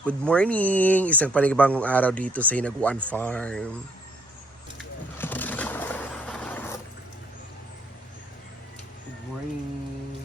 Good morning! Isang panibagong araw dito sa Hinaguan Farm. Good morning!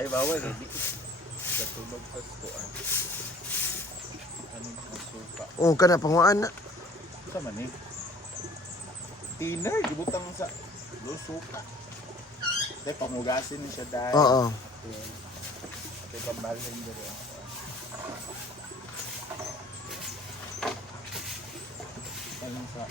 Ay, bawal eh. Katulog sa kuan. Anong suka? Oh, kana panguan na. Ito man eh. Tiner, gibutang sa suka. Ito, pamugasin siya dahil. Oo. Ito, pambalin dito. Anong sa...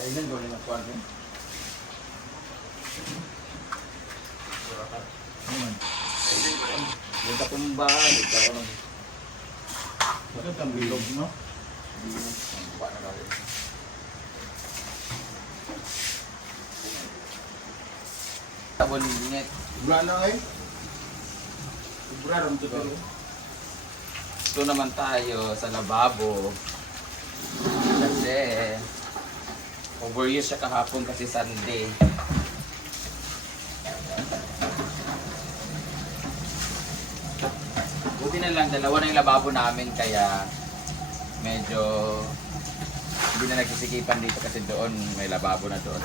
Kailan gawin ang kuwan din? Naman. Huwag ka tumbahan. Ikaw ka lang. Bakit ang bilog, no? Bilog. Ang buka na gawin. Tabon net. Ubra na eh. Ubra ram to pero. Ito naman tayo sa lababo. Kasi overuse siya kahapon kasi Sunday. Buti na lang, dalawa na yung lababo namin kaya medyo hindi na nagsisikipan dito kasi doon may lababo na doon.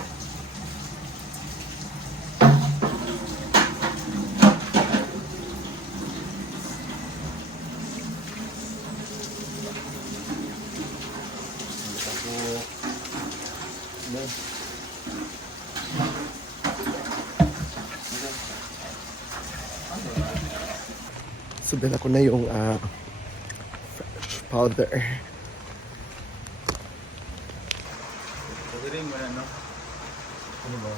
Sudan ako na yung fresh powder. Pwede mo na, no? Ano ba?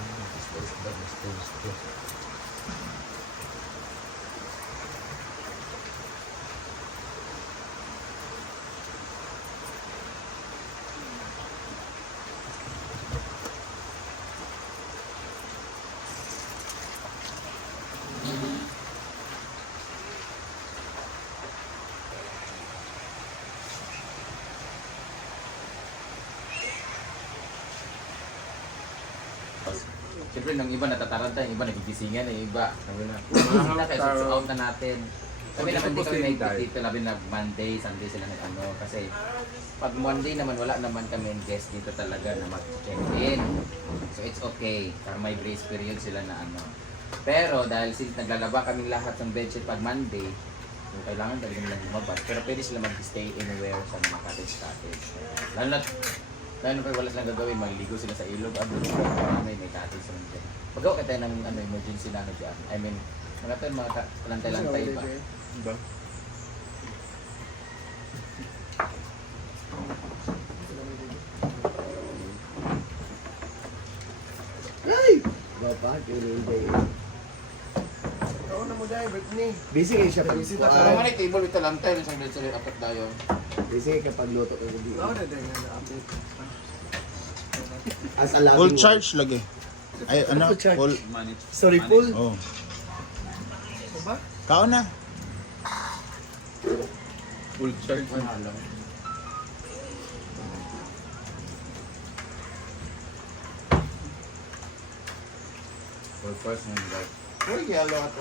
Siyempre, nung iba natataranta, yung iba nagigisingan, yung iba gigising na kaya so out na natin. Kami naman di kami may dito, labi na Monday, Sunday sila nag-ano. Kasi pag Monday naman, wala naman kami guest dito talaga na mag-check-in. So it's okay, para may grace period sila na ano. Pero dahil since naglalaba kami lahat ng bedsheet pag Monday, so kailangan talaga nilang lumabas. Pero pwede sila mag-stay anywhere sa mga cottage. Lalo na wala silang gagawin, maliligo sila sa ilog, may cottage sila dyan. Pagawa ka tayo ng emergency na dyan. I mean, mga kalantay-lantay ba? Diba? Ay! Bapak, yun. Busy kayo siya pag Pero man table ito lang tayo. Isang dito apat tayo. Busy kayo kapag luto kayo dito. As a loving Full wife. charge lagi. Ay, ano? Full charge. Full. Sorry, full. Oh. Kaon na. Full charge. For first and like. Uy, yalo ato.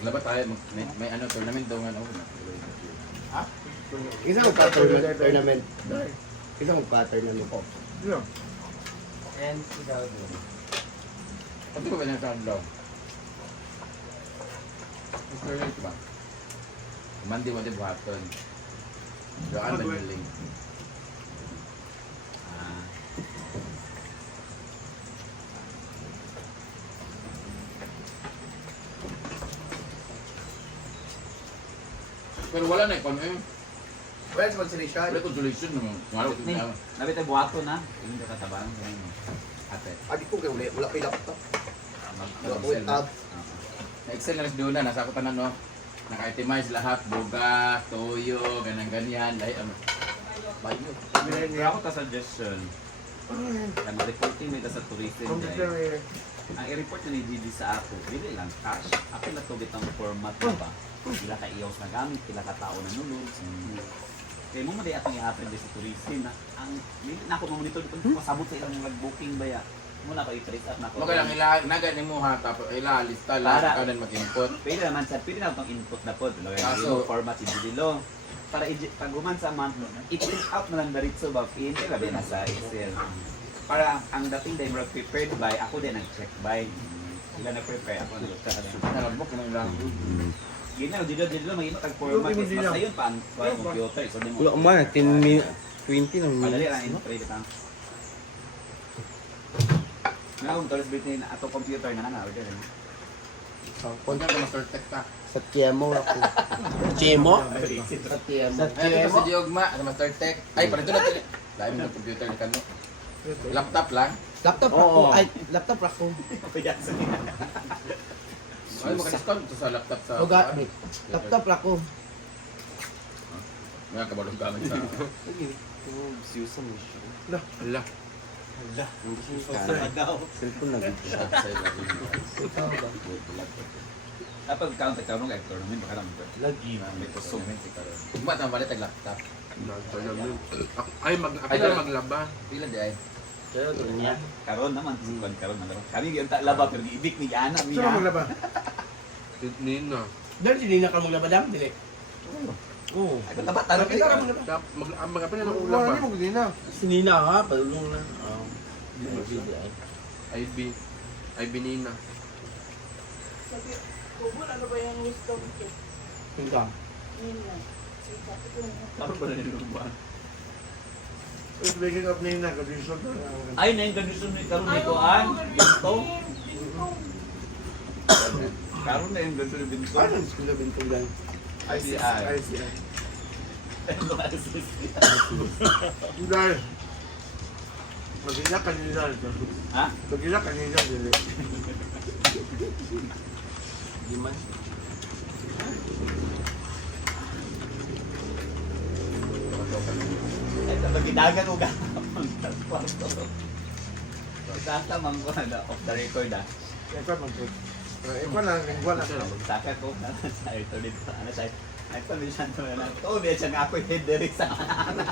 Labat tayo. May ano, tournament daw nga. Ha? Isa mag-tournament. Isa mag-tournament po. And ikaw doon. Pati ko ba na sa daw? Tournament ba? Mandi mo din buhaton. Doon ba yung link? Pero wala na ikon eh. Well, consolation. Wala consolation naman. Wala ko Ni, nabi tayo buhato na. Hindi ka katabang sa inyo. Ate. Adi ko kayo wala pa yung laptop. Wala po yung tab. Na-excel na rin doon na. Nasa ako tanan no. Naka-itemize lahat. Buga, toyo, ganang-ganyan. Lahi ano. Bayo. Kaya ako ta suggestion. Ano reporting may sa tourism dahil. Ang i-report na ni Gigi sa ako, hindi lang cash. Ako na tubit ang format na ba? Pila ka iyaws na gamit, pila ka tao na nulod. Kaya mo mali atong i-happen din sa tourism na ang hindi na ako mamonitor dito pasabot sa ilang nag-booking ba ya. Muna ko i-trace up na ko. Mga lang nagani mo ha. Tapos ilalista lahat ka din mag-input. Pwede naman sa pwede na itong input na po. Kaso- Yung format si Gigi lo. Para pag human sa month, i-print out na lang daritso ba? Hindi labi na sa Excel. Para ang dating day mo prepared by, ako din nag-check by. Sila nag-prepare, ako nag-check. Nalabok na lang. Ganyan, dilo mag-inot ang format. Basta yun pa ang computer. So, di mo. Wala man, 10 minutes, 20 na Madali lang, inot. Pwede ka. Nga kung tulis bitin ato computer na nga. Order na. Kung ka master tech ka. Sa Tiemo ako. Tiemo? Sa Tiemo. Ay, ito si Diogma, sa master tech. Ay, parang ito na ito. Dahil mo ng computer ni Kano. Laptop lang. Laptop ako. Ay, laptop ako. Payasan niya. Ay, maka-discount ito sa laptop sa... Oga, laptop ako. Mga kabalong gamit sa... Ala. Sama daw. Cellphone na dito. Shot sa'yo lagi. Kapag count ka nung tournament, baka naman. Lagi. May kusog. Ugma na balik ang laptop. Ay, maglaba. Pila di ay. Karon naman, suwan karon naman. Kami yung laba, pero ibig ni Ana. Saan mo maglaba? Nina. Dahil hindi na ka maglaba dam, dili. Oo. Ako tapat, tarong kayo. Magkapin na ng ulaba. Sinina ha, palulong na. Ay, Nina. Kubul, ano ba yung wisdom tooth? Tingka. Yun na. Tarong ba na yung buwan? Speaking of Nina, condition na. Ay, na yung kondisyon ni Karon ni Kuan. Binto. Karon na yung kondisyon ni Binto. Ano yung school na bintong lang? ICI. ICI. Dahil. Magila kanina. Ha? Magila kanina. Di man. Ito, magidagan ko gahapon. Tatamang ko na off the record ah. Ikaw na, lingwa na. Sakit ko na sa ito dito. Ano siya? Nagpamisyan ko na lang. Oo, biya siya nga ako yung direct sa anak.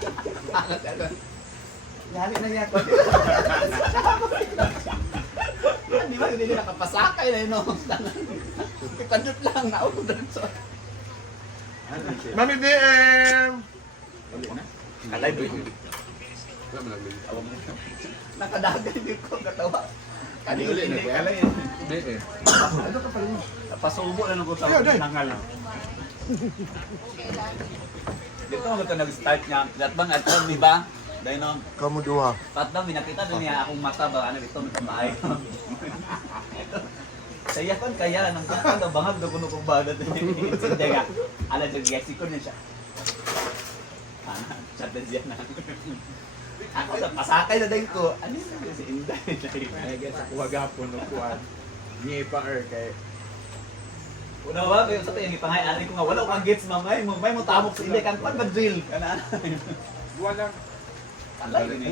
Lali na niya ako. Di ba hindi nakapasakay na yun? Ikandot lang na ako dito. Mami DM! Alay ba yun? Nakadagay din ko katawa. Kanina Uli na hindi ba? ka lang yun. DM. Napasubo na nung ko sa nangal. Dito ako ito nag-start niya. Lahat bang at di ba? Dahil nung Kamu duha. patang minakita doon niya akong mata ba ano ito may maayo. Saya kon kaya nang kanta bangag do kuno kong badat ni Sindaga. Ala jud gesi ko niya siya. Chat din siya na. Ako sa pasakay na din ko. Ano yun si Inday? Ay, guys, ako wagapon no kuwan. Ni pa kay Una ba, kayo sa tayo, ipangayari ko nga, wala akong gets mamay mo tamok sa ili, kan pag mag-drill. Kana. Walang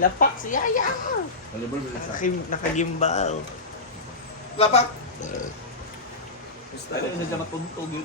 Lapak si Yaya. nakagimbal. Lapak! Gusto ko na siya matuntog yun.